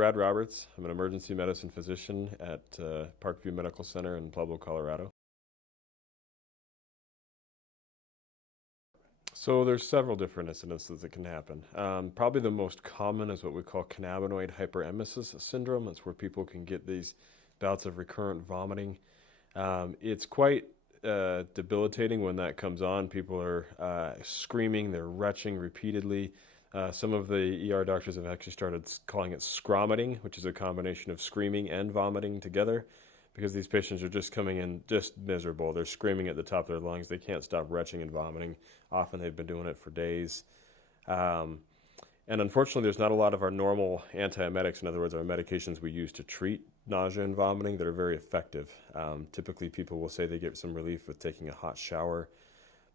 Brad Roberts. I'm an emergency medicine physician at Parkview Medical Center in Pueblo, Colorado. So there's several different incidences that can happen. Probably the most common is what we call cannabinoid hyperemesis syndrome. That's where people can get these bouts of recurrent vomiting. It's quite debilitating when that comes on. People are screaming, they're retching repeatedly. Some of the ER doctors have actually started calling it scromiting, which is a combination of screaming and vomiting together, because these patients are just coming in just miserable. They're screaming at the top of their lungs. They can't stop retching and vomiting. Often they've been doing it for days. And unfortunately, there's not a lot of our normal antiemetics, in other words, our medications we use to treat nausea and vomiting, that are very effective. Typically, people will say they get some relief with taking a hot shower,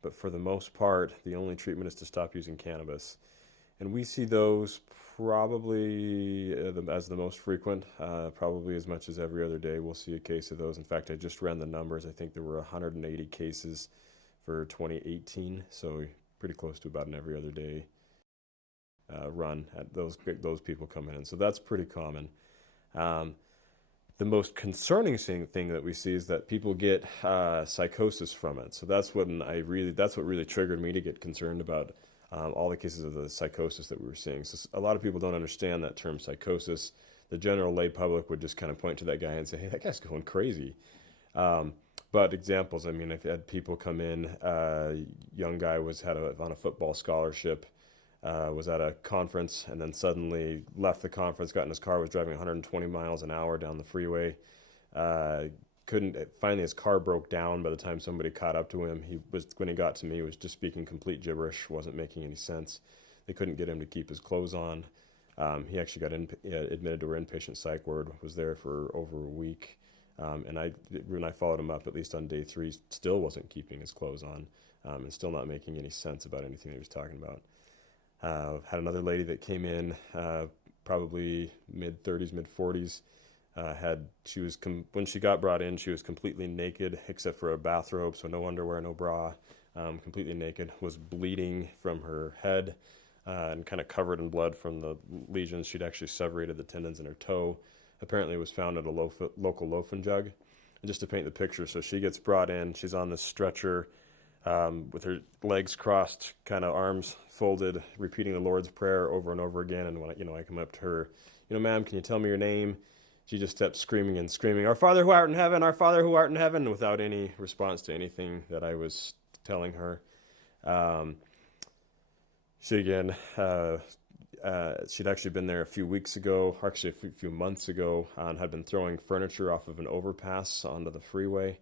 but for the most part, the only treatment is to stop using cannabis. And we see those probably as the most frequent, probably as much as every other day we'll see a case of those. In fact, I just ran the numbers. I think there were 180 cases for 2018, so pretty close to about an every other day run at those people coming in. So that's pretty common. The most concerning thing that we see is that people get psychosis from it. So that's what really triggered me to get concerned about all the cases of the psychosis that we were seeing. So a lot of people don't understand that term psychosis. The general lay public would just kind of point to that guy and say, hey, that guy's going crazy. But examples, I mean, I've had people come in, young guy on a football scholarship, was at a conference, and then suddenly left the conference, got in his car, was driving 120 miles an hour down the freeway. Finally his car broke down by the time somebody caught up to him. When he got to me, he was just speaking complete gibberish, wasn't making any sense. They couldn't get him to keep his clothes on. He actually got admitted to our inpatient psych ward, was there for over a week. And when I followed him up, at least on day 3, still wasn't keeping his clothes on, and still not making any sense about anything that he was talking about. Had another lady that came in, probably mid-30s, mid-40s. When she got brought in, she was completely naked except for a bathrobe, so no underwear, no bra, completely naked, was bleeding from her head, and kind of covered in blood from the lesions. She'd actually separated the tendons in her toe. Apparently it was found at a local loaf and jug. And just to paint the picture, so she gets brought in, she's on this stretcher, with her legs crossed, kind of arms folded, repeating the Lord's Prayer over and over again. And when I come up to her, ma'am, can you tell me your name? She just kept screaming and screaming, "Our Father who art in heaven, our Father who art in heaven," without any response to anything that I was telling her. She'd actually been there a few weeks ago, actually a few months ago, and had been throwing furniture off of an overpass onto the freeway.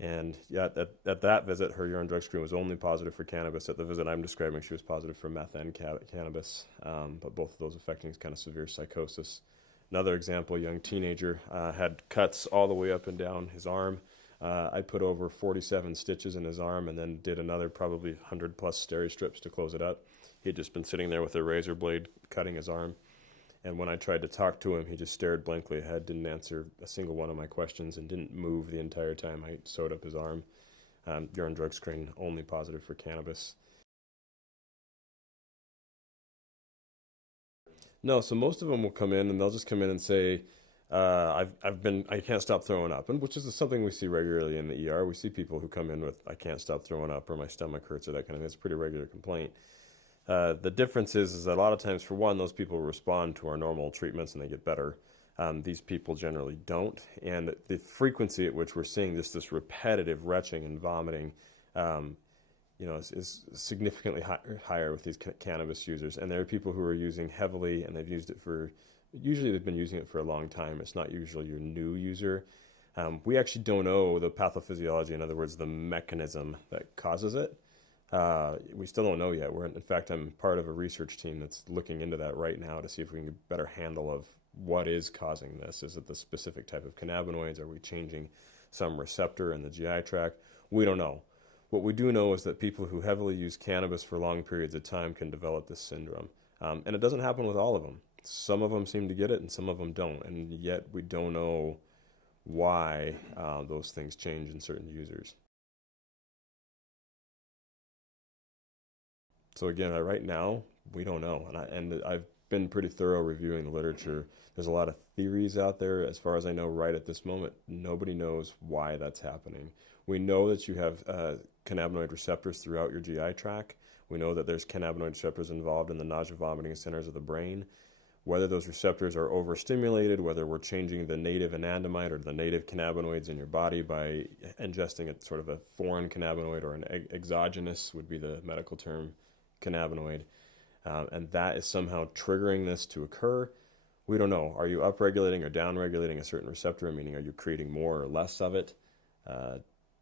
And yeah, at that visit, her urine drug screen was only positive for cannabis. At the visit I'm describing, she was positive for meth and cannabis, but both of those affecting kind of severe psychosis. Another example, a young teenager had cuts all the way up and down his arm. I put over 47 stitches in his arm and then did another probably 100 plus steri strips to close it up. He had just been sitting there with a razor blade cutting his arm. And when I tried to talk to him, he just stared blankly ahead, didn't answer a single one of my questions, and didn't move the entire time I sewed up his arm. Urine drug screen only positive for cannabis. No, so most of them will come in and they'll just come in and say, I can't stop throwing up, and which is something we see regularly in the ER. We see people who come in with, I can't stop throwing up, or my stomach hurts, or that kind of thing. It's a pretty regular complaint. The difference is that a lot of times, for one, those people respond to our normal treatments and they get better. These people generally don't, and the frequency at which we're seeing this repetitive retching and vomiting, is significantly higher with these cannabis users. And there are people who are using heavily, and usually they've been using it for a long time. It's not usually your new user. We actually don't know the pathophysiology, in other words, the mechanism that causes it. We still don't know yet. In fact, I'm part of a research team that's looking into that right now to see if we can get a better handle of what is causing this. Is it the specific type of cannabinoids? Are we changing some receptor in the GI tract? We don't know. What we do know is that people who heavily use cannabis for long periods of time can develop this syndrome. And it doesn't happen with all of them. Some of them seem to get it and some of them don't. And yet we don't know why those things change in certain users. So again, right now, we don't know. And I've been pretty thorough reviewing the literature. There's a lot of theories out there. As far as I know, right at this moment, nobody knows why that's happening. We know that you have cannabinoid receptors throughout your GI tract. We know that there's cannabinoid receptors involved in the nausea vomiting centers of the brain. Whether those receptors are overstimulated, whether we're changing the native anandamide or the native cannabinoids in your body by ingesting a sort of a foreign cannabinoid, or an exogenous would be the medical term, cannabinoid, and that is somehow triggering this to occur. We don't know. Are you upregulating or downregulating a certain receptor? Meaning, are you creating more or less of it?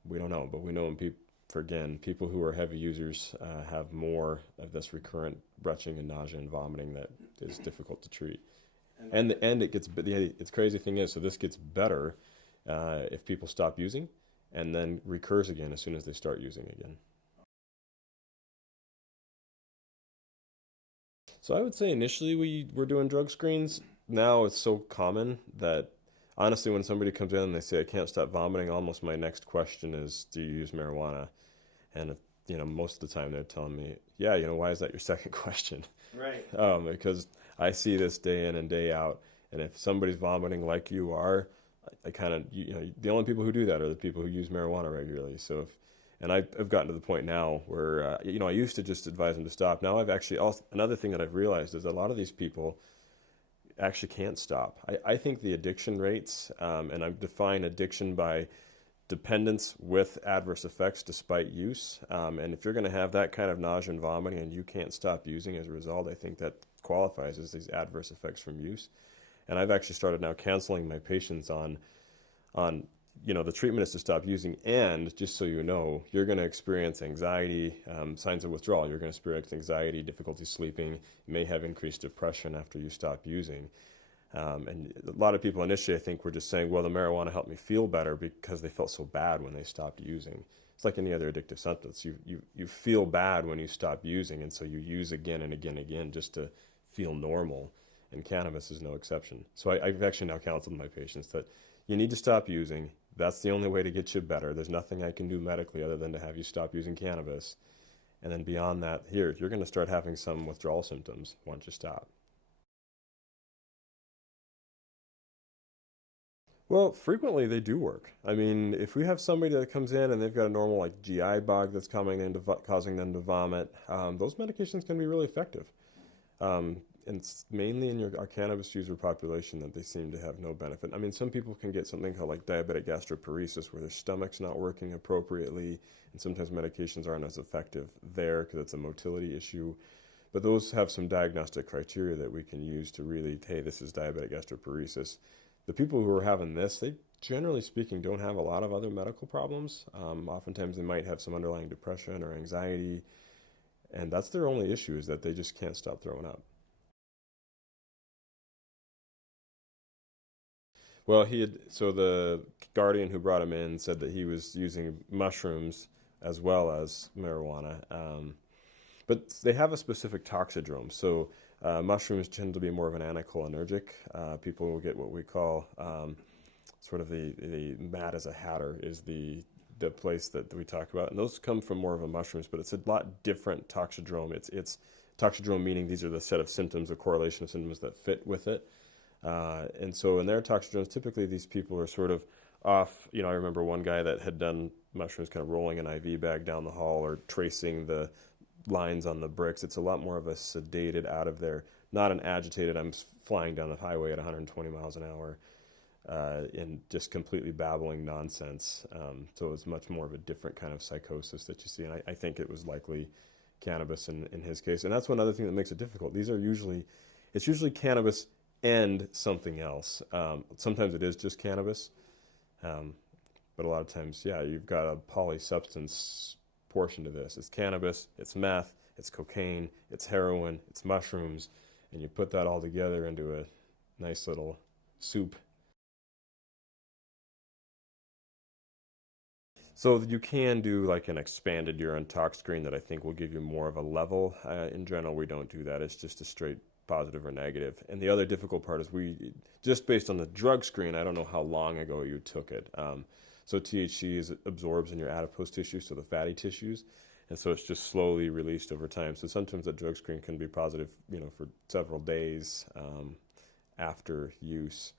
We don't know, but we know in people who are heavy users have more of this recurrent retching and nausea and vomiting that is difficult to treat. And it gets, it's crazy thing is, so this gets better if people stop using, and then recurs again as soon as they start using again. So I would say initially we were doing drug screens. Now it's so common that honestly, when somebody comes in and they say, I can't stop vomiting, almost my next question is, do you use marijuana? And most of the time they're telling me, yeah, why is that your second question? Right. Because I see this day in and day out, and if somebody's vomiting like you are, I kind of, the only people who do that are the people who use marijuana regularly. So and I've gotten to the point now where, I used to just advise them to stop. Now I've actually, another thing that I've realized is a lot of these people actually can't stop. I think the addiction rates, and I define addiction by dependence with adverse effects despite use. And if you're going to have that kind of nausea and vomiting and you can't stop using as a result, I think that qualifies as these adverse effects from use. And I've actually started now counseling my patients on the treatment is to stop using, and just so you know, you're going to experience anxiety, signs of withdrawal. You're going to experience anxiety, difficulty sleeping. You may have increased depression after you stop using. And a lot of people initially, I think, were just saying, well, the marijuana helped me feel better because they felt so bad when they stopped using. It's like any other addictive substance. You feel bad when you stop using, and so you use again and again and again just to feel normal. And cannabis is no exception. So I've actually now counseled my patients that you need to stop using. That's the only way to get you better. There's nothing I can do medically other than to have you stop using cannabis. And then beyond that, you're going to start having some withdrawal symptoms once you stop. Well, frequently they do work. I mean, if we have somebody that comes in and they've got a normal GI bug that's coming in causing them to vomit, those medications can be really effective. And it's mainly in our cannabis user population that they seem to have no benefit. I mean, some people can get something called diabetic gastroparesis, where their stomach's not working appropriately, and sometimes medications aren't as effective there because it's a motility issue. But those have some diagnostic criteria that we can use to really, hey, this is diabetic gastroparesis. The people who are having this, they generally speaking don't have a lot of other medical problems. Oftentimes they might have some underlying depression or anxiety, and that's their only issue, is that they just can't stop throwing up. Well, so the guardian who brought him in said that he was using mushrooms as well as marijuana. But they have a specific toxidrome. So mushrooms tend to be more of an anticholinergic. People will get what we call sort of the mad as a hatter is the place that we talk about. And those come from more of a mushrooms, but it's a lot different toxidrome. It's toxidrome meaning these are the set of symptoms, a correlation of symptoms that fit with it. And so in their toxidromes, typically these people are sort of off. I remember one guy that had done mushrooms kind of rolling an IV bag down the hall or tracing the lines on the bricks. It's a lot more of a sedated, out of there, not an agitated, I'm flying down the highway at 120 miles an hour and just completely babbling nonsense. So it's much more of a different kind of psychosis that you see. And I think it was likely cannabis in his case. And that's one other thing that makes it difficult. It's usually cannabis and something else. Sometimes it is just cannabis, but a lot of times, you've got a polysubstance portion to this. It's cannabis, it's meth, it's cocaine, it's heroin, it's mushrooms, and you put that all together into a nice little soup. So you can do an expanded urine tox screen that I think will give you more of a level. In general, we don't do that. It's just a straight positive or negative. And the other difficult part is just based on the drug screen, I don't know how long ago you took it. So THC absorbs in your adipose tissue, so the fatty tissues. And so it's just slowly released over time. So sometimes that drug screen can be positive, for several days after use.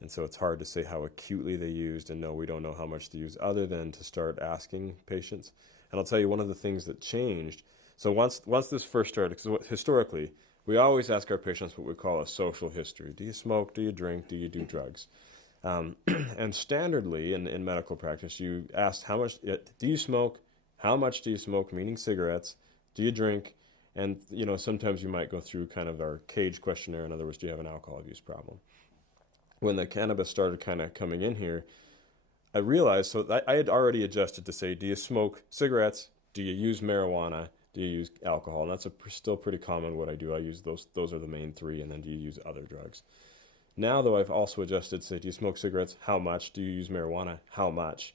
And so it's hard to say how acutely they used, and no, we don't know how much to use other than to start asking patients. And I'll tell you one of the things that changed. So once this first started, because historically, we always ask our patients what we call a social history. Do you smoke? Do you drink? Do you do drugs? And standardly in medical practice, you ask how much do you smoke? How much do you smoke? Meaning cigarettes. Do you drink? And sometimes you might go through kind of our CAGE questionnaire. In other words, do you have an alcohol abuse problem? When the cannabis started kind of coming in here, I realized, so I had already adjusted to say, do you smoke cigarettes? Do you use marijuana? Do you use alcohol? And that's still pretty common what I do. I use those are the main three, and then do you use other drugs? Now, though, I've also adjusted to say, do you smoke cigarettes? How much? Do you use marijuana? How much?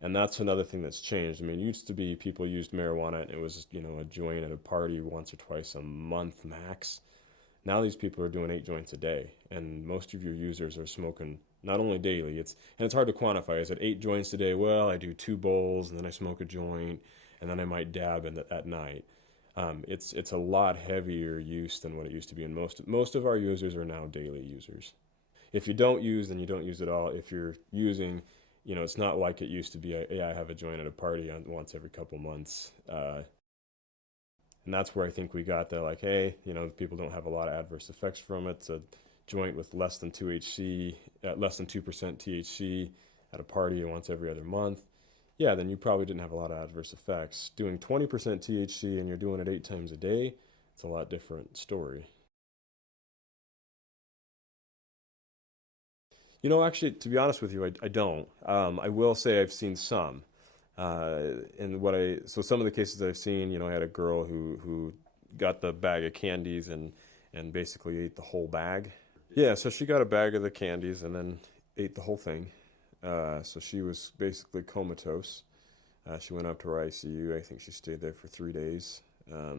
And that's another thing that's changed. I mean, it used to be people used marijuana, and it was, a joint at a party once or twice a month max. Now these people are doing 8 joints a day, and most of your users are smoking not only daily. And it's hard to quantify. Is it 8 joints a day? Well, I do 2 bowls, and then I smoke a joint, and then I might dab at night. It's a lot heavier use than what it used to be, and most of our users are now daily users. If you don't use, then you don't use at all. If you're using, it's not like it used to be. I have a joint at a party once every couple months. And that's where I think we got the hey, people don't have a lot of adverse effects from it. It's a joint with less than 2% THC at a party once every other month. Yeah, then you probably didn't have a lot of adverse effects. Doing 20% THC and you're doing it 8 times a day, it's a lot different story. Actually, to be honest with you, I don't. I will say I've seen some. And so some of the cases I've seen, I had a girl who got the bag of candies and basically ate the whole bag. Yeah, so she got a bag of the candies and then ate the whole thing. So she was basically comatose. She went up to her ICU. I think she stayed there for 3 days.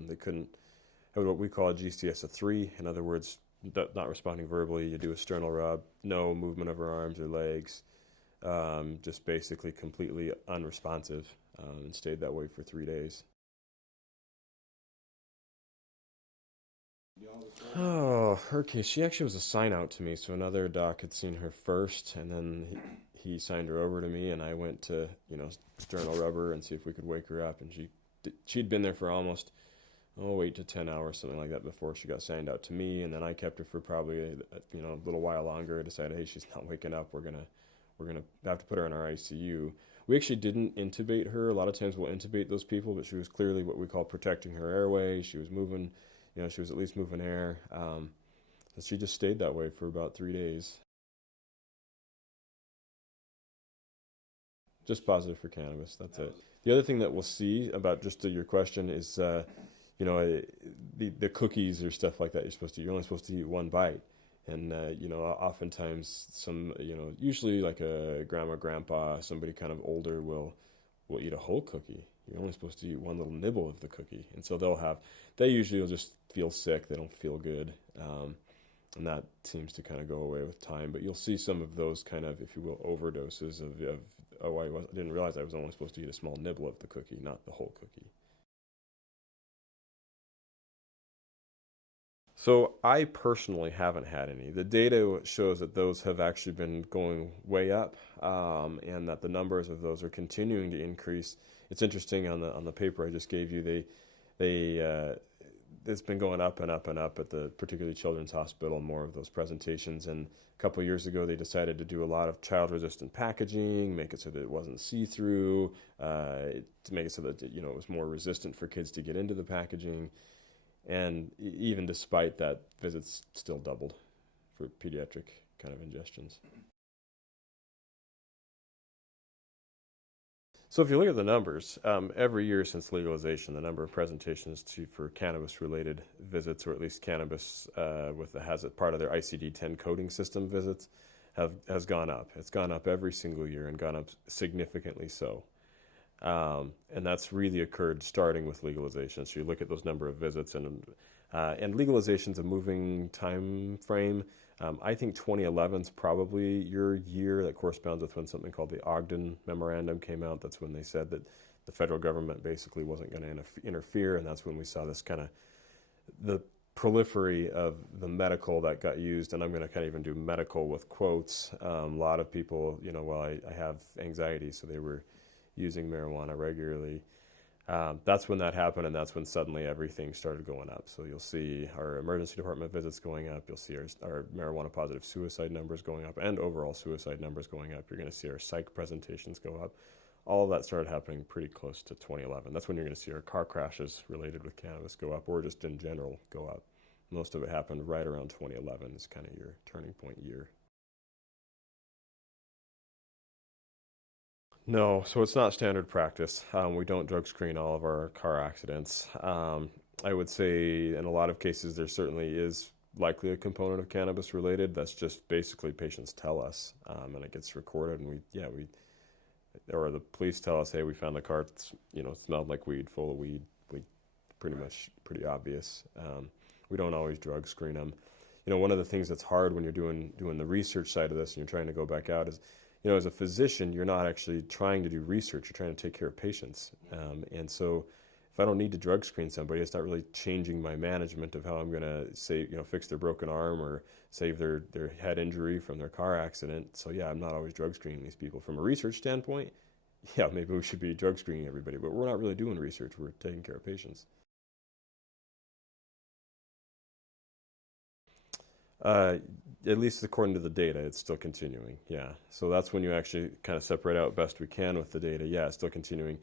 They couldn't have what we call a GCS of 3. In other words, not responding verbally. You do a sternal rub, no movement of her arms or legs. Just basically completely unresponsive, and stayed that way for 3 days. Oh, her case, she actually was a sign out to me. So another doc had seen her first, and then he signed her over to me, and I went to, sternal rub her and see if we could wake her up. And she'd been there for almost, 8 to 10 hours, something like that, before she got signed out to me. And then I kept her for probably, a little while longer. I decided, hey, she's not waking up. We're gonna have to put her in our ICU. We actually didn't intubate her. A lot of times we'll intubate those people, but she was clearly what we call protecting her airway. She was moving, she was at least moving air. So she just stayed that way for about 3 days. Just positive for cannabis. That's it. The other thing that we'll see about just to your question is, the cookies or stuff like that. You're only supposed to eat one bite. And, oftentimes usually like a grandma, grandpa, somebody kind of older will eat a whole cookie. You're only supposed to eat one little nibble of the cookie. And so they usually will just feel sick. They don't feel good. And that seems to kind of go away with time. But you'll see some of those kind of, if you will, overdoses of I didn't realize I was only supposed to eat a small nibble of the cookie, not the whole cookie. So I personally haven't had any. The data shows that those have actually been going way up, and that the numbers of those are continuing to increase. It's interesting on the paper I just gave you. It's been going up and up and up at the particularly Children's Hospital. More of those presentations, and a couple of years ago they decided to do a lot of child-resistant packaging, make it so that it wasn't see-through, to make it so that it was more resistant for kids to get into the packaging. And even despite that, visits still doubled for pediatric kind of ingestions. So if you look at the numbers, every year since legalization, the number of presentations for cannabis-related visits, or at least cannabis has it part of their ICD-10 coding system visits, has gone up. It's gone up every single year and gone up significantly so. And that's really occurred starting with legalization. So you look at those number of visits, and legalization's a moving time frame. I think 2011 is probably your year. That corresponds with when something called the Ogden Memorandum came out. That's when they said that the federal government basically wasn't going to interfere, and that's when we saw this kind of the proliferate of the medical that got used, and I'm going to kind of even do medical with quotes. A lot of people, well, I have anxiety, so they were using marijuana regularly. That's when that happened, and that's when suddenly everything started going up. So you'll see our emergency department visits going up. You'll see our marijuana-positive suicide numbers going up and overall suicide numbers going up. You're going to see our psych presentations go up. All of that started happening pretty close to 2011. That's when you're going to see our car crashes related with cannabis go up, or just in general go up. Most of it happened right around 2011 is kind of your turning point year. No, so it's not standard practice. We don't drug screen all of our car accidents. I would say in a lot of cases there certainly is likely a component of cannabis related. That's just basically patients tell us, and it gets recorded, and or the police tell us, hey, we found the car, smelled like weed, full of weed. Pretty obvious. We don't always drug screen them. One of the things that's hard when you're doing the research side of this and you're trying to go back out is, as a physician, you're not actually trying to do research. You're trying to take care of patients. And so if I don't need to drug screen somebody, it's not really changing my management of how I'm going to fix their broken arm or save their head injury from their car accident. So yeah, I'm not always drug screening these people. From a research standpoint, yeah, maybe we should be drug screening everybody, but we're not really doing research. We're taking care of patients. Uh, at least according to the data, it's still continuing. Yeah. So that's when you actually kind of separate out best we can with the data. Yeah, it's still continuing.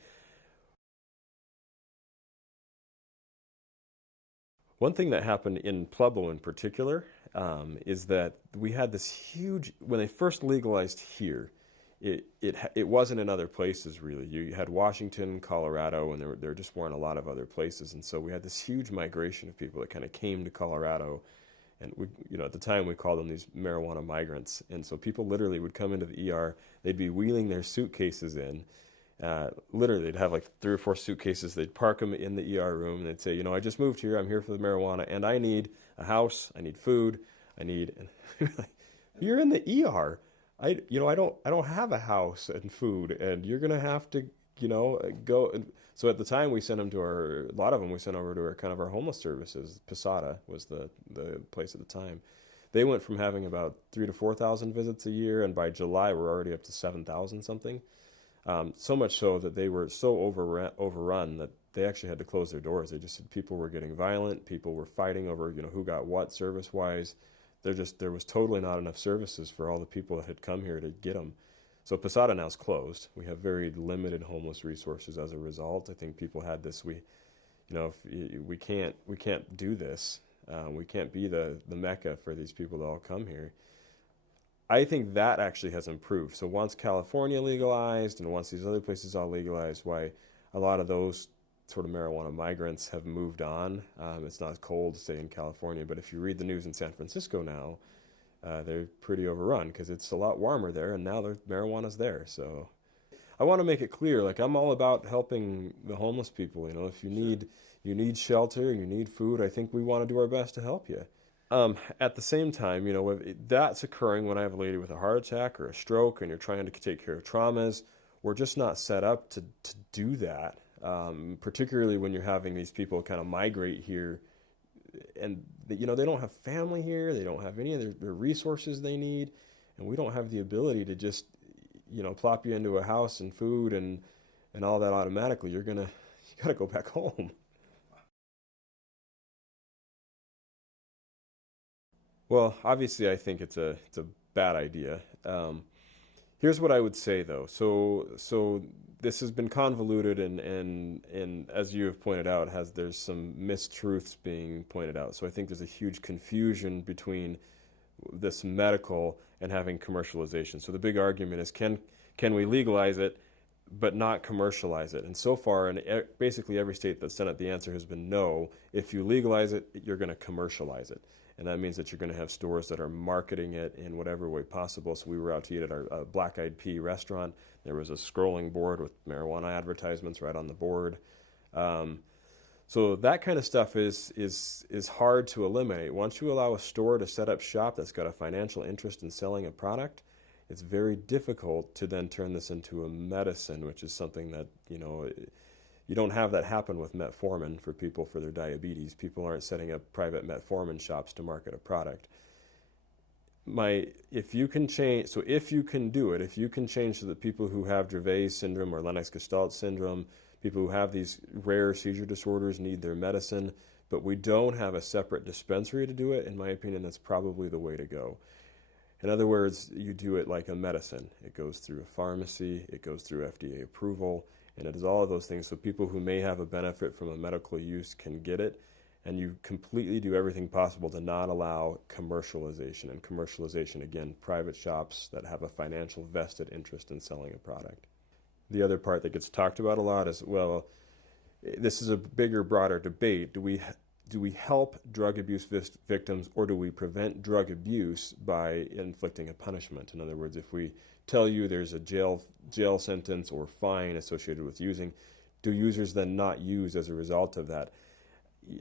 One thing that happened in Pueblo in particular is that we had this huge, when they first legalized here, it wasn't in other places really. You had Washington, Colorado, and there just weren't a lot of other places. And so we had this huge migration of people that kind of came to Colorado. And at the time we called them these marijuana migrants. And so people literally would come into the ER, they'd be wheeling their suitcases in. Literally, they'd have like 3 or 4 suitcases. They'd park them in the ER room, and they'd say, I just moved here. I'm here for the marijuana, and I need a house. I need food. I need. You're in the ER. I don't have a house and food, and you're gonna have to, go. And so at the time, we sent them to a lot of them we sent over to our kind of our homeless services. Posada was the place at the time. They went from having about 3,000 to 4,000 visits a year, and by July, we're already up to 7,000 something. So much so that they were so overrun that they actually had to close their doors. They just said people were getting violent, people were fighting over who got what service wise. There was totally not enough services for all the people that had come here to get them. So Posada now is closed. We have very limited homeless resources as a result. I think people had this. We can't do this. We can't be the mecca for these people to all come here. I think that actually has improved. So once California legalized and once these other places all legalized, why a lot of those sort of marijuana migrants have moved on. It's not as cold, say, in California, but if you read the news in San Francisco now, they're pretty overrun because it's a lot warmer there, and now the marijuana's there. So I want to make it clear, like I'm all about helping the homeless people. If you need shelter and you need food, I think we want to do our best to help you. At the same time, that's occurring when I have a lady with a heart attack or a stroke and you're trying to take care of traumas. We're just not set up to do that, particularly when you're having these people kind of migrate here and, they don't have family here. They don't have any of their resources they need. And we don't have the ability to just, plop you into a house and food and all that automatically. You got to go back home. Well, obviously, I think it's a bad idea. Here's what I would say, though. So this has been convoluted, and as you have pointed out, there's some mistruths being pointed out. So I think there's a huge confusion between this medical and having commercialization. So the big argument is can we legalize it but not commercialize it? And so far, in basically every state that's done it, the answer has been no. If you legalize it, you're going to commercialize it. And that means that you're going to have stores that are marketing it in whatever way possible. So we were out to eat at our Black Eyed Pea restaurant. There was a scrolling board with marijuana advertisements right on the board. So that kind of stuff is hard to eliminate. Once you allow a store to set up shop that's got a financial interest in selling a product, it's very difficult to then turn this into a medicine, which is something that, you don't have that happen with metformin for people for their diabetes. People aren't setting up private metformin shops to market a product. If you can change, so if you can do it, if you can change so that people who have Dravet syndrome or Lennox-Gastaut syndrome, people who have these rare seizure disorders need their medicine, but we don't have a separate dispensary to do it, in my opinion, that's probably the way to go. In other words, you do it like a medicine. It goes through a pharmacy, it goes through FDA approval, and it is all of those things so people who may have a benefit from a medical use can get it, and you completely do everything possible to not allow commercialization. And commercialization, again, private shops that have a financial vested interest in selling a product. The other part that gets talked about a lot is, well, this is a bigger, broader debate. Do we help drug abuse victims, or do we prevent drug abuse by inflicting a punishment? In other words, if we tell you there's a jail sentence or fine associated with using, do users then not use as a result of that?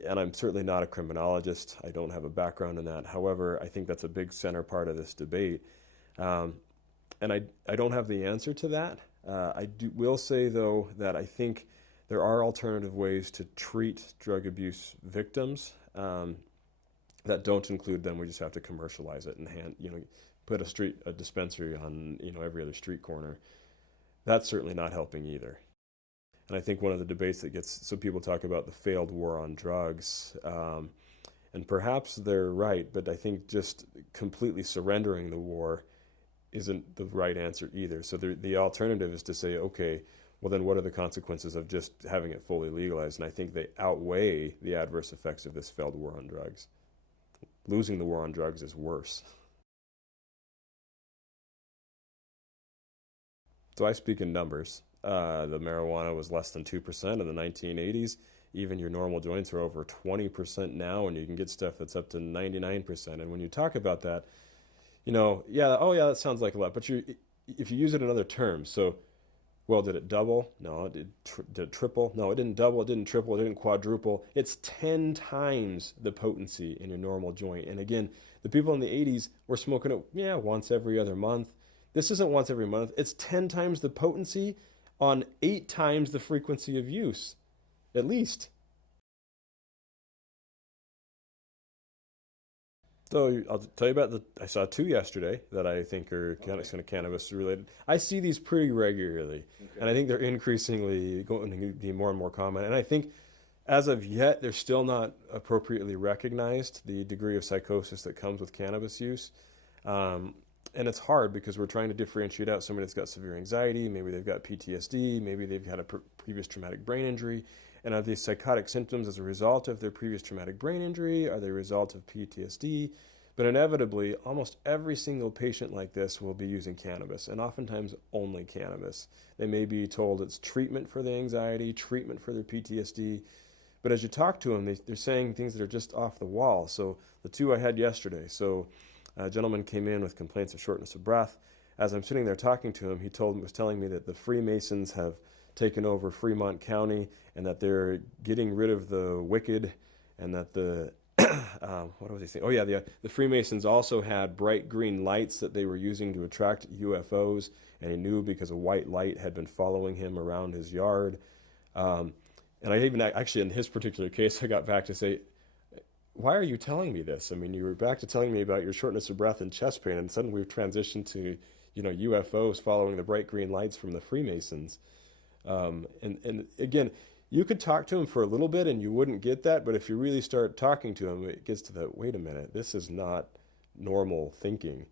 And I'm certainly not a criminologist. I don't have a background in that. However, I think that's a big center part of this debate. And I don't have the answer to that. Will say, though, that I think there are alternative ways to treat drug abuse victims that don't include them. We just have to commercialize it and put a dispensary on every other street corner. That's certainly not helping either. And I think one of the debates that so people talk about the failed war on drugs, and perhaps they're right, but I think just completely surrendering the war isn't the right answer either. So the alternative is to say, okay, well then what are the consequences of just having it fully legalized? And I think they outweigh the adverse effects of this failed war on drugs. Losing the war on drugs is worse. So I speak in numbers. The marijuana was less than 2% in the 1980s. Even your normal joints are over 20% now, and you can get stuff that's up to 99%. And when you talk about that, that sounds like a lot. But if you use it in other terms, so, well, did it double? No. Did it triple? No, it didn't double, it didn't triple, it didn't quadruple. It's 10 times the potency in your normal joint. And again, the people in the 80s were smoking it, once every other month. This isn't once every month. It's 10 times the potency on 8 times the frequency of use, at least. So I'll tell you about I saw 2 yesterday that I think are kind of cannabis related. I see these pretty regularly, and I think they're increasingly going to be more and more common. And I think as of yet, they're still not appropriately recognized, the degree of psychosis that comes with cannabis use. And it's hard because we're trying to differentiate out somebody that's got severe anxiety, maybe they've got PTSD, maybe they've had a previous traumatic brain injury, and are these psychotic symptoms as a result of their previous traumatic brain injury? Are they a result of PTSD? But inevitably, almost every single patient like this will be using cannabis, and oftentimes only cannabis. They may be told it's treatment for the anxiety, treatment for their PTSD, but as you talk to them, they're saying things that are just off the wall. So the 2 I had yesterday, a gentleman came in with complaints of shortness of breath. As I'm sitting there talking to him, he was telling me that the Freemasons have taken over Fremont County and that they're getting rid of the wicked, and that what was he saying? Oh yeah, the Freemasons also had bright green lights that they were using to attract UFOs, and he knew because a white light had been following him around his yard. And I even actually in his particular case, I got back to say, why are you telling me this? I mean, you were back to telling me about your shortness of breath and chest pain, and suddenly we've transitioned to, UFOs following the bright green lights from the Freemasons. And again, you could talk to him for a little bit and you wouldn't get that, but if you really start talking to him, it gets to that, wait a minute, this is not normal thinking.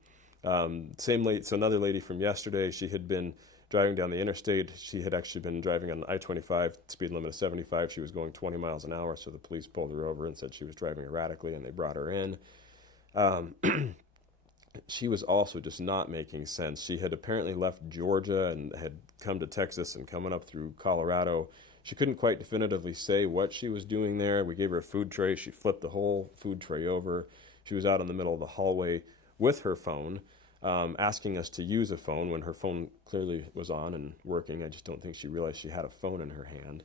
So another lady from yesterday, she had been driving down the interstate. She had actually been driving on I-25, speed limit of 75. She was going 20 miles an hour, so the police pulled her over and said she was driving erratically, and they brought her in. She was also just not making sense. She had apparently left Georgia and had come to Texas and coming up through Colorado. She couldn't quite definitively say what she was doing there. We gave her a food tray. She flipped the whole food tray over. She was out in the middle of the hallway with her phone, asking us to use a phone when her phone clearly was on and working. I just don't think she realized she had a phone in her hand.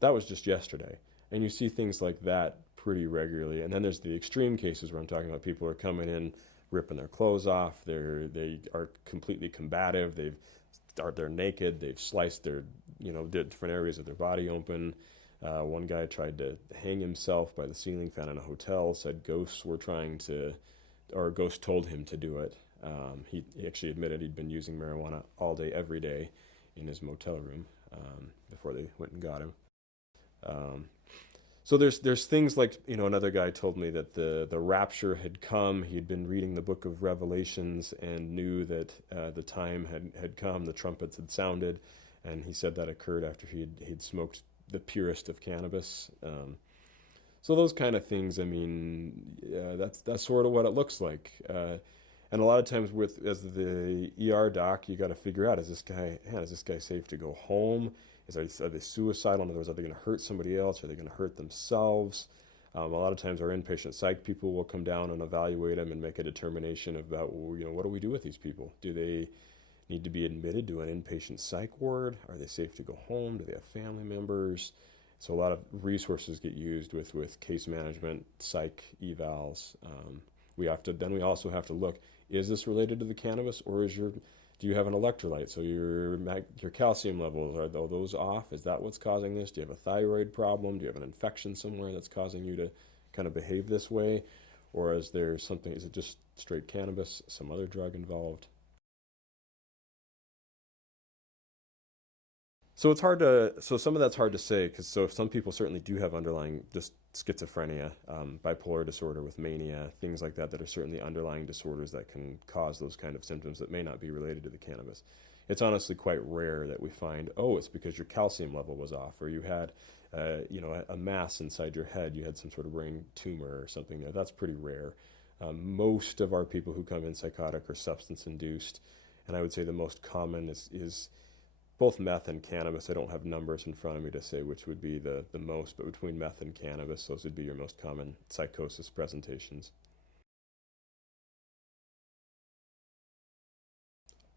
That was just yesterday. And you see things like that pretty regularly. And then there's the extreme cases where I'm talking about people who are coming in ripping their clothes off. They are completely combative. They're naked. They've sliced their different areas of their body open. One guy tried to hang himself by the ceiling fan in a hotel. Said ghosts were trying to, or a ghost told him to do it. He actually admitted he'd been using marijuana all day, every day, in his motel room before they went and got him. So there's things like, another guy told me that the rapture had come. He'd been reading the book of Revelations and knew that the time had come, the trumpets had sounded, and he said that occurred after he'd smoked the purest of cannabis. So those kind of things, that's sort of what it looks like. And a lot of times as the ER doc, you got to figure out, is this guy safe to go home? Are they suicidal? In other words, are they going to hurt somebody else? Are they going to hurt themselves? A lot of times our inpatient psych people will come down and evaluate them and make a determination about, what do we do with these people? Do they need to be admitted to an inpatient psych ward? Are they safe to go home? Do they have family members? So a lot of resources get used with case management, psych evals. We also have to look, is this related to the cannabis, or do you have an electrolyte? So your calcium levels, are those off? Is that what's causing this? Do you have a thyroid problem? Do you have an infection somewhere that's causing you to kind of behave this way? Or is it just straight cannabis, some other drug involved? So some of that's hard to say, because some people certainly do have underlying just schizophrenia, bipolar disorder with mania, things like that are certainly underlying disorders that can cause those kind of symptoms that may not be related to the cannabis. It's honestly quite rare that we find, it's because your calcium level was off, or you had a mass inside your head, you had some sort of brain tumor or something there. That's pretty rare. Most of our people who come in psychotic are substance induced, and I would say the most common is both meth and cannabis. I don't have numbers in front of me to say which would be the most, but between meth and cannabis, those would be your most common psychosis presentations.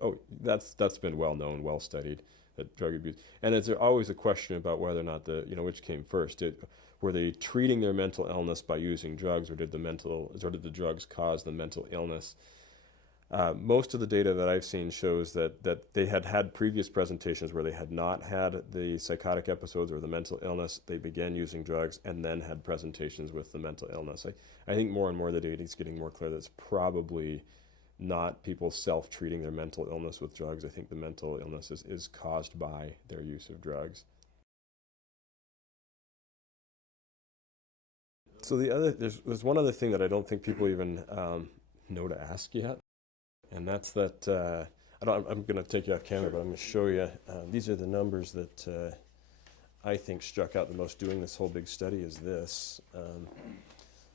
Oh, that's been well known, well studied, that drug abuse. And there's always a question about whether or not which came first. Were they treating their mental illness by using drugs, or did the drugs cause the mental illness? Most of the data that I've seen shows that they had previous presentations where they had not had the psychotic episodes or the mental illness. They began using drugs and then had presentations with the mental illness. I think more and more the data is getting more clear that it's probably not people self-treating their mental illness with drugs. I think the mental illness is caused by their use of drugs. So there's one other thing that I don't think people even know to ask yet. And that's that, I'm going to take you off camera, but I'm going to show you. These are the numbers that I think struck out the most doing this whole big study is this.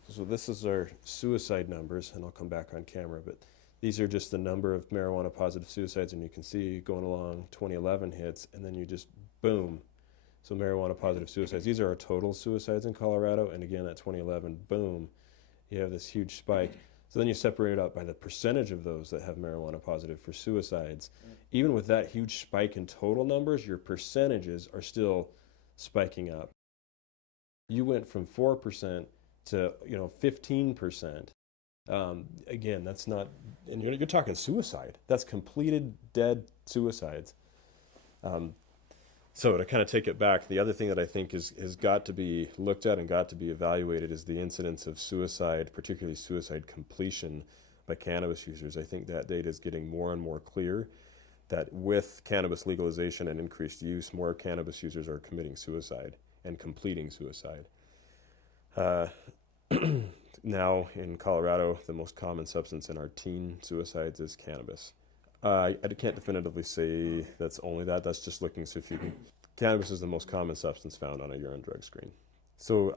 So this is our suicide numbers, and I'll come back on camera, but these are just the number of marijuana positive suicides, and you can see going along 2011 hits, and then you just boom. So marijuana positive suicides. These are our total suicides in Colorado, and again, at 2011, boom, you have this huge spike. So then you separate it out by the percentage of those that have marijuana positive for suicides. Even with that huge spike in total numbers, your percentages are still spiking up. You went from 4% to 15%. Again, that's not, and you're talking suicide. That's completed dead suicides. So to kind of take it back, the other thing that I think has got to be looked at and got to be evaluated is the incidence of suicide, particularly suicide completion by cannabis users. I think that data is getting more and more clear that with cannabis legalization and increased use, more cannabis users are committing suicide and completing suicide. Now in Colorado, the most common substance in our teen suicides is cannabis. I can't definitively say that's only that. That's just looking. So cannabis is the most common substance found on a urine drug screen. So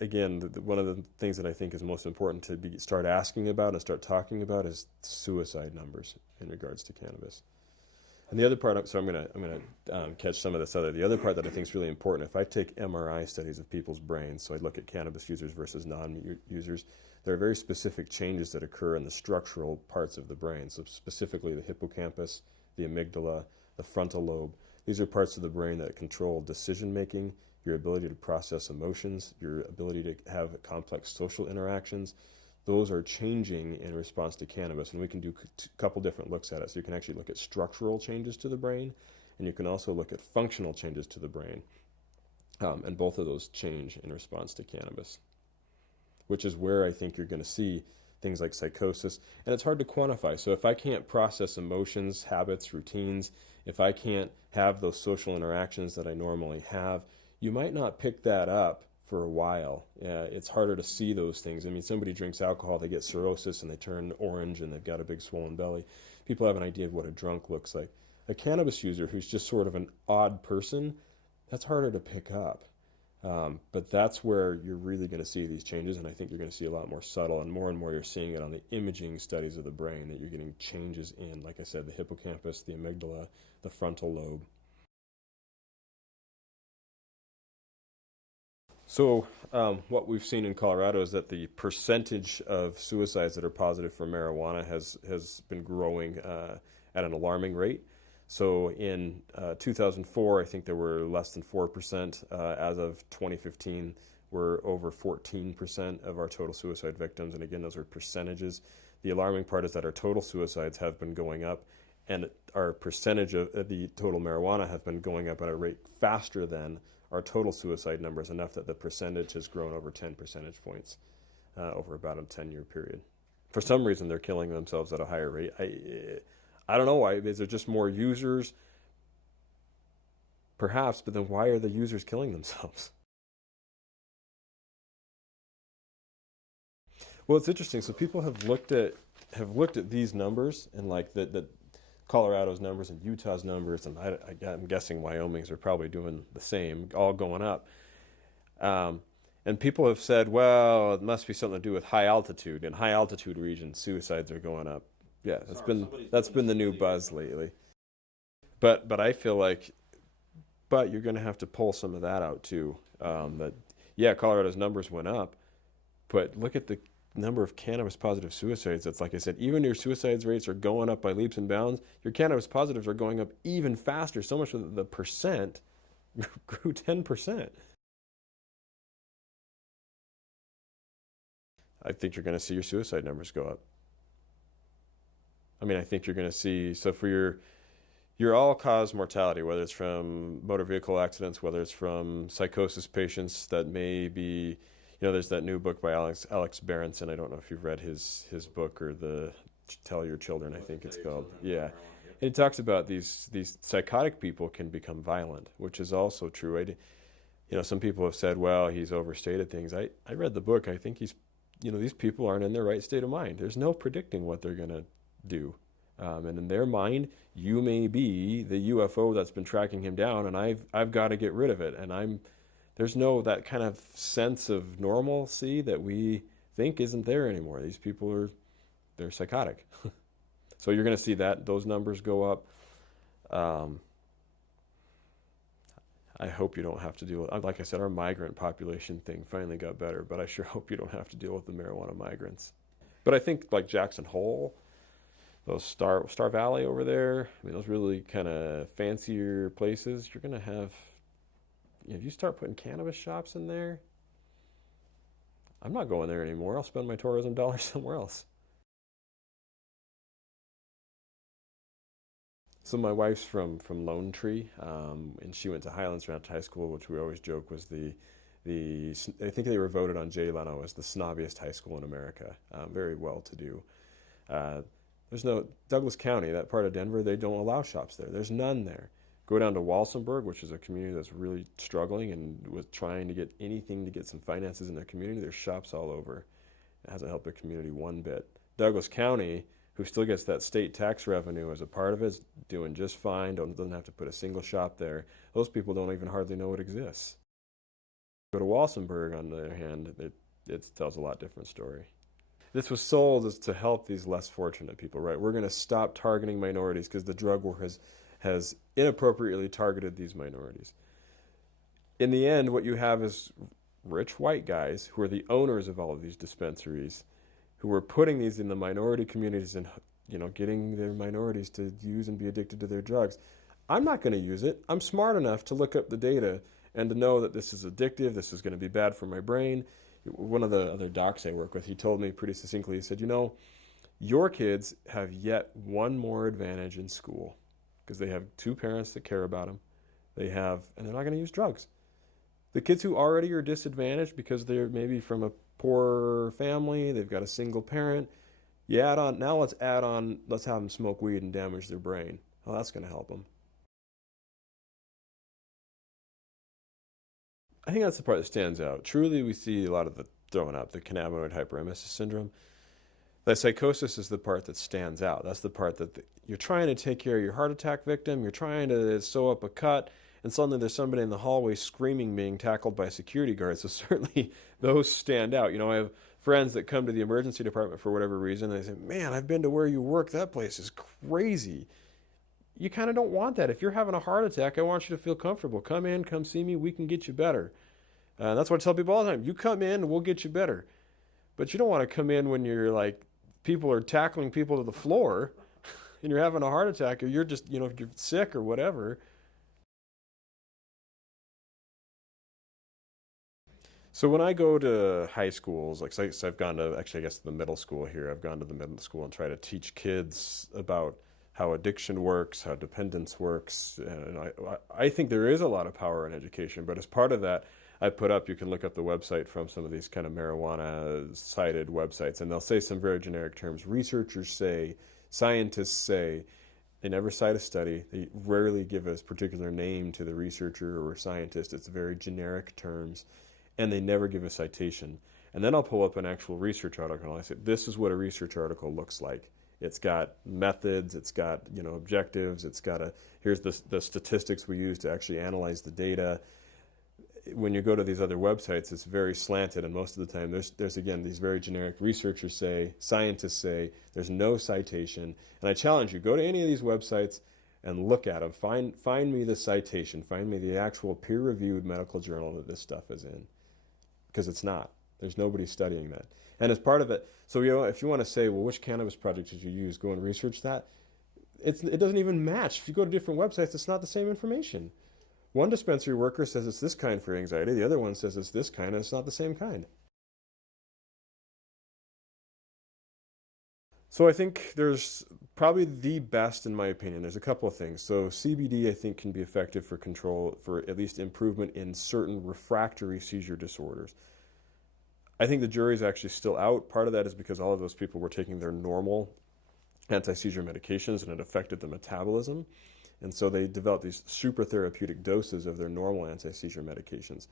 again, one of the things that I think is most important to start asking about and start talking about is suicide numbers in regards to cannabis. And the other part, so I'm gonna catch some of this other. The other part that I think is really important, if I take MRI studies of people's brains, so I look at cannabis users versus non-users, there are very specific changes that occur in the structural parts of the brain. So specifically the hippocampus, the amygdala, the frontal lobe. These are parts of the brain that control decision making, your ability to process emotions, your ability to have complex social interactions. those are changing in response to cannabis. And we can do a couple different looks at it. So you can actually look at structural changes to the brain, and you can also look at functional changes to the brain. And both of those change in response to cannabis, which is where I think you're going to see things like psychosis. And it's hard to quantify. So if I can't process emotions, habits, routines, if I can't have those social interactions that I normally have, you might not pick that up for a while. It's harder to see those things. I mean, somebody drinks alcohol, they get cirrhosis and they turn orange and they've got a big swollen belly. People have an idea of what a drunk looks like. A cannabis user who's just sort of an odd person, that's harder to pick up. But that's where you're really going to see these changes, and I think you're going to see a lot more subtle, and more you're seeing it on the imaging studies of the brain, that you're getting changes in, like I said, the hippocampus, the amygdala, the frontal lobe. So what we've seen in Colorado is that the percentage of suicides that are positive for marijuana has been growing at an alarming rate. So in 2004, I think there were less than 4%. As of 2015, we're over 14% of our total suicide victims. And again, those are percentages. The alarming part is that our total suicides have been going up, and our percentage of the total marijuana have been going up at a rate faster than our total suicide numbers, enough that the percentage has grown over 10 percentage points over about a 10-year period. For some reason, they're killing themselves at a higher rate. I don't know why. Is there just more users? Perhaps, but then why are the users killing themselves? Well, it's interesting. So people have looked at these numbers, and like the Colorado's numbers and Utah's numbers, and I'm guessing Wyoming's are probably doing the same, all going up. And people have said, well, it must be something to do with high altitude. In high altitude regions, suicides are going up. Yeah, that's been the new buzz lately. But I feel like, you're going to have to pull some of that out too. That yeah, Colorado's numbers went up, but look at the number of cannabis positive suicides. That's, like I said, even your suicides rates are going up by leaps and bounds. Your cannabis positives are going up even faster. So much that the percent grew 10%. I think you're going to see your suicide numbers go up. I mean, I think you're going to see, so for your all-cause mortality, whether it's from motor vehicle accidents, whether it's from psychosis patients that may be, there's that new book by Alex Berenson. I don't know if you've read his book, or the Tell Your Children, I think it's called. Yeah. And it talks about these psychotic people can become violent, which is also true. Some people have said, well, he's overstated things. I read the book. I think these people aren't in their right state of mind. There's no predicting what they're going to do. And in their mind, you may be the UFO that's been tracking him down, and I've got to get rid of it. And there's no that kind of sense of normalcy that we think isn't there anymore. These people they're psychotic. So you're going to see those numbers go up. I hope you don't have to deal with, like I said, our migrant population thing finally got better, but I sure hope you don't have to deal with the marijuana migrants. But I think like Jackson Hole, those Star Valley over there, I mean, those really kind of fancier places, you're going to have, if you start putting cannabis shops in there, I'm not going there anymore. I'll spend my tourism dollars somewhere else. So my wife's from Lone Tree, and she went to Highlands Ranch High School, which we always joke was I think they were voted on Jay Leno as the snobbiest high school in America. Very well-to-do. There's no Douglas County, that part of Denver, they don't allow shops there. There's none there. Go down to Walsenburg, which is a community that's really struggling and was trying to get anything to get some finances in their community. There's shops all over. It hasn't helped the community one bit. Douglas County, who still gets that state tax revenue as a part of it, is doing just fine. Doesn't have to put a single shop there. Those people don't even hardly know it exists. Go to Walsenburg, on the other hand, it tells a lot different story. This was sold as to help these less fortunate people, right? We're going to stop targeting minorities because the drug war has inappropriately targeted these minorities. In the end, what you have is rich white guys who are the owners of all of these dispensaries, who are putting these in the minority communities and getting their minorities to use and be addicted to their drugs. I'm not going to use it. I'm smart enough to look up the data and to know that this is addictive, this is going to be bad for my brain. One of the other docs I work with, he told me pretty succinctly, he said, your kids have yet one more advantage in school because they have two parents that care about them. And they're not going to use drugs. The kids who already are disadvantaged because they're maybe from a poor family, they've got a single parent, let's have them smoke weed and damage their brain. Well, that's going to help them. I think that's the part that stands out. Truly, we see a lot of the throwing up, the cannabinoid hyperemesis syndrome. The psychosis is the part that stands out. That's the part that you're trying to take care of your heart attack victim. You're trying to sew up a cut, and suddenly there's somebody in the hallway screaming, being tackled by security guards. So certainly those stand out. I have friends that come to the emergency department for whatever reason. And they say, "Man, I've been to where you work. That place is crazy." You kind of don't want that. If you're having a heart attack, I want you to feel comfortable. Come in, come see me. We can get you better. That's what I tell people all the time. You come in, we'll get you better. But you don't want to come in when you're like, people are tackling people to the floor and you're having a heart attack, or you're just, if you're sick or whatever. So when I go to high schools, like, so I've gone to, actually, I guess the middle school here, I've gone to the middle school and try to teach kids about how addiction works, how dependence works. And I think there is a lot of power in education, but as part of that, you can look up the website from some of these kind of marijuana cited websites, and they'll say some very generic terms. Researchers say, scientists say. They never cite a study. They rarely give a particular name to the researcher or scientist. It's very generic terms, and they never give a citation. And then I'll pull up an actual research article, and I say, this is what a research article looks like. It's got methods, it's got objectives, it's got here's the statistics we use to actually analyze the data. When you go to these other websites, it's very slanted, and most of the time there's again these very generic researchers say, scientists say, there's no citation. And I challenge you, go to any of these websites and look at them. Find me the citation, find me the actual peer-reviewed medical journal that this stuff is in, because it's not. There's nobody studying that. And as part of it, so if you want to say, well, which cannabis project did you use, go and research that. It doesn't even match. If you go to different websites, it's not the same information. One dispensary worker says it's this kind for anxiety. The other one says it's this kind, and it's not the same kind. So I think there's probably the best, in my opinion. There's a couple of things. So CBD, I think, can be effective for control, for at least improvement in certain refractory seizure disorders. I think the jury's actually still out. Part of that is because all of those people were taking their normal anti-seizure medications, and it affected the metabolism. And so they developed these super therapeutic doses of their normal anti-seizure medications.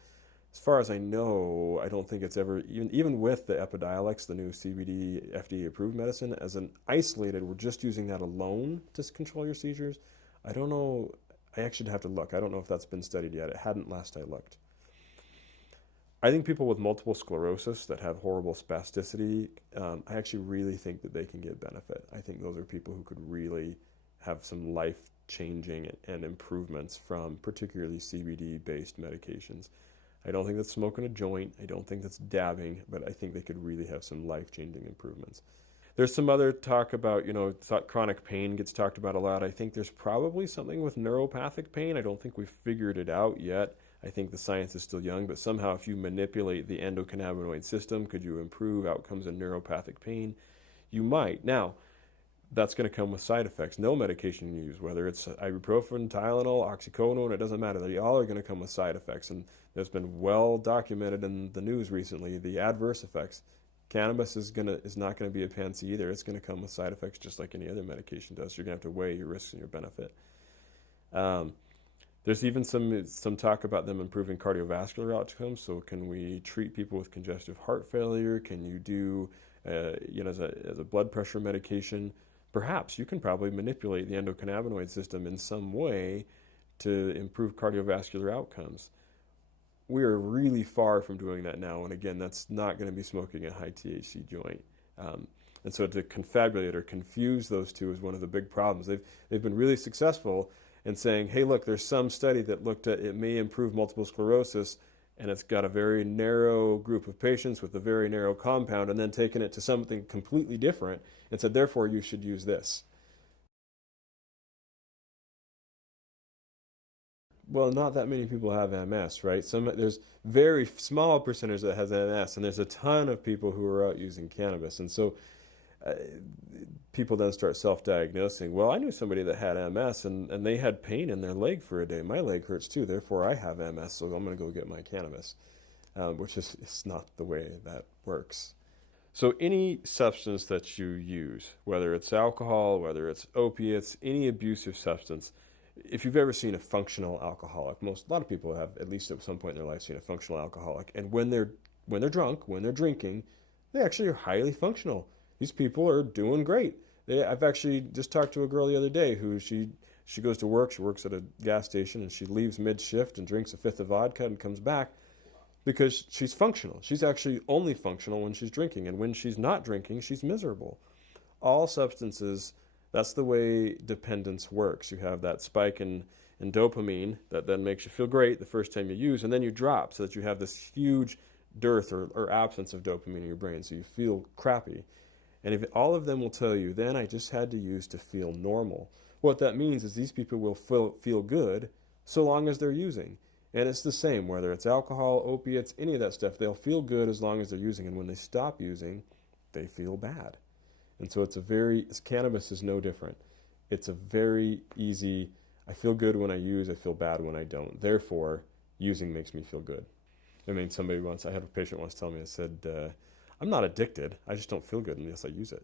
As far as I know, I don't think it's ever, even with the Epidiolex, the new CBD FDA-approved medicine, as an isolated, we're just using that alone to control your seizures. I don't know. I actually have to look. I don't know if that's been studied yet. It hadn't last I looked. I think people with multiple sclerosis that have horrible spasticity, I actually really think that they can get benefit. I think those are people who could really have some life-changing and improvements from particularly CBD-based medications. I don't think that's smoking a joint. I don't think that's dabbing, but I think they could really have some life-changing improvements. There's some other talk about, chronic pain gets talked about a lot. I think there's probably something with neuropathic pain. I don't think we've figured it out yet. I think the science is still young, but somehow if you manipulate the endocannabinoid system, could you improve outcomes in neuropathic pain? You might. Now, that's going to come with side effects. No medication you use, whether it's ibuprofen, Tylenol, oxycodone, it doesn't matter. They all are going to come with side effects, and there's been well documented in the news recently the adverse effects. Cannabis is not going to be a panacea either. It's going to come with side effects just like any other medication does. You're going to have to weigh your risks and your benefit. There's even some talk about them improving cardiovascular outcomes. So can we treat people with congestive heart failure? Can you do, as a blood pressure medication? Perhaps you can probably manipulate the endocannabinoid system in some way to improve cardiovascular outcomes. We are really far from doing that now, and again, that's not going to be smoking a high THC joint. And so to confabulate or confuse those two is one of the big problems. They've been really successful in saying, hey, look, there's some study that looked at it may improve multiple sclerosis, and it's got a very narrow group of patients with a very narrow compound, and then taken it to something completely different and said, therefore, you should use this. Well, not that many people have MS, right? There's very small percentage that has MS, and there's a ton of people who are out using cannabis, and so uh, people then start self-diagnosing. Well, I knew somebody that had MS, and they had pain in their leg for a day. My leg hurts too, therefore I have MS, so I'm going to go get my cannabis, which is it's not the way that works. So any substance that you use, whether it's alcohol, whether it's opiates, any abusive substance, if you've ever seen a functional alcoholic, a lot of people have at least at some point in their life seen a functional alcoholic, and when they're drunk, when they're drinking, they actually are highly functional. These people are doing great. I've actually just talked to a girl the other day who she goes to work, she works at a gas station, and she leaves mid-shift and drinks a fifth of vodka and comes back because she's functional. She's actually only functional when she's drinking, and when she's not drinking, she's miserable. All substances, that's the way dependence works. You have that spike in dopamine that then makes you feel great the first time you use, and then you drop so that you have this huge dearth or absence of dopamine in your brain, so you feel crappy. And if all of them will tell you, then I just had to use to feel normal. What that means is these people will feel good so long as they're using. And it's the same, whether it's alcohol, opiates, any of that stuff, they'll feel good as long as they're using. And when they stop using, they feel bad. And so cannabis is no different. It's a very easy, I feel good when I use, I feel bad when I don't. Therefore, using makes me feel good. I mean, I had a patient once tell me, I said, I'm not addicted, I just don't feel good unless I use it.